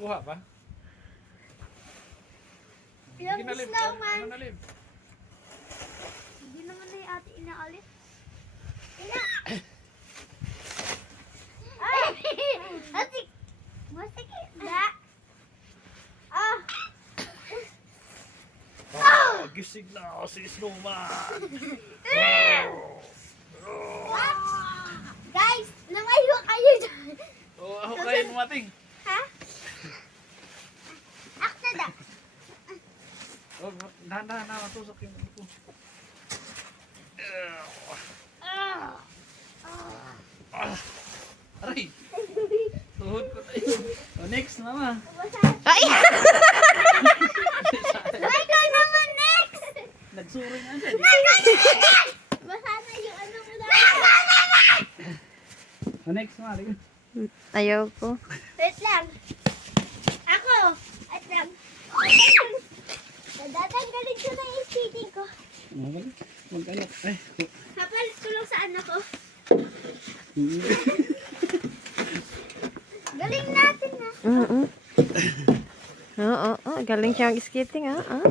Kuha pa? Ilang Ginalib. snowman. Ano nalib? Hindi naman na yung ate inaalit. Ina! Ay! Ate! Masakit na! Ah! Gising na ako si Snowman. Guys! Lumayo kayo dyan! Oh, ako kayo mumating. Ha? Akta da! Oh, dahan-dahan na, matusok yung ito. Aray! Tuhod ko tayo. Oh, next, mama. Ay! Ay, ka naman next! Nagsuroy na dyan. Basa na yung ano mo na. Oh, next, mama. Liga. Ayaw ko. Wait lang. Ako. Wait lang. Nadatanggalin ko na yung CD ko. Mag-ano. Ay. Kapalit ko lang sa anak ko. Galing natin na. Oo. Oo, galing siya mag-skating, ah.